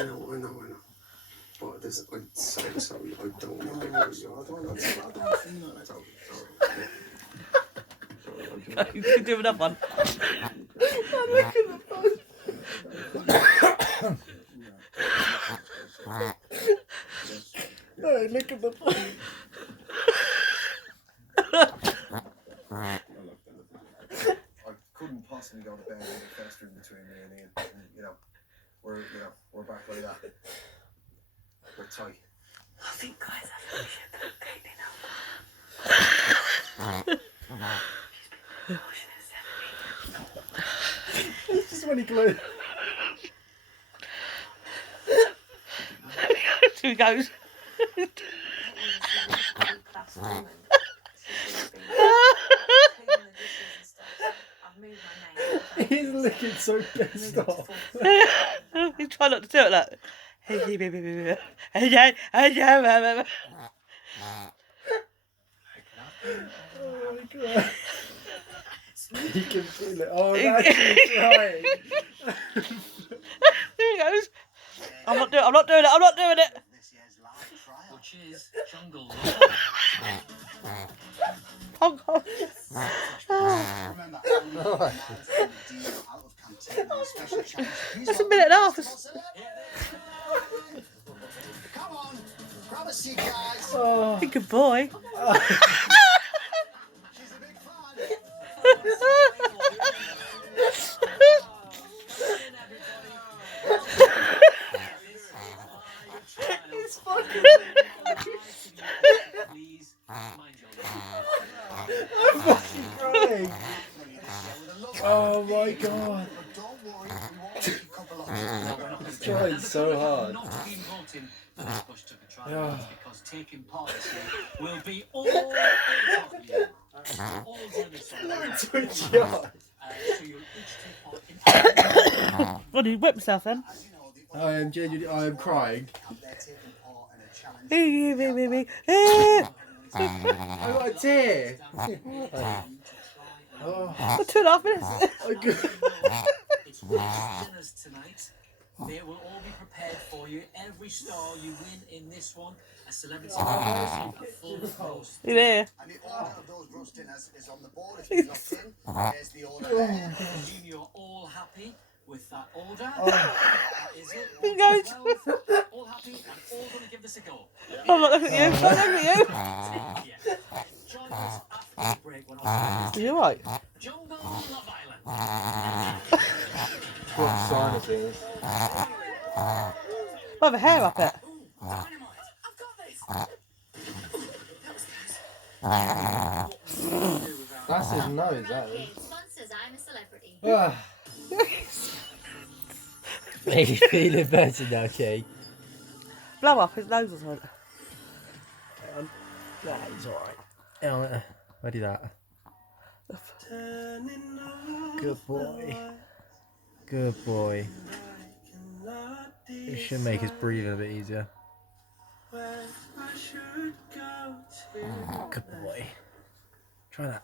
I know. But I'm so sorry. I don't want to make you. I don't want to. You can do another one. Look at the phone. No, look at the phone. I couldn't possibly go to bed with a festering between me and Ian. And, we're back like that. We're tight. I think, guys, I think we should put Caitlin up. It's just when he glued. She goes. He's looking so pissed off. You try not to do it like. Oh my god. You can feel it. Oh, that's actually crying. There he goes. I'm not doing it. Which is jungle. Oh god. That's a minute and a half. Come on, grab a seat, guys. Oh. Good boy. She's a big fan. He's fucking. I'm fucking crying. Oh my god. He's trying so hard. Yeah. Because taking part this year will be all you. Twitchy eye. So you'll each take part in. What did he whip himself then? I am genuinely. I am crying. I got a tear. Oh. For 2.5 minutes. Oh, good. It's dinners tonight. They will all be prepared for you. Every star you win in this one, a celebrity a full roast. You there? And the order of those roast dinners is on the board. It's been locked in. There's the order there. I presume you're all happy with that order. That is it. He goes. All happy and all going to give this a go. I'm not looking at you. I'm not looking at you. Join us after the break when I'm Are you alright? Jungle Love Island. What sinuses? I have a hair up it. That's his nose, that is. Sponsors, I'm a celebrity. Maybe feeling better now, Kate. Blow up his nose or something. Nah, he's alright. Yeah, ready that. Good boy. Good boy. It should make his breathing a bit easier. Good boy. Try that.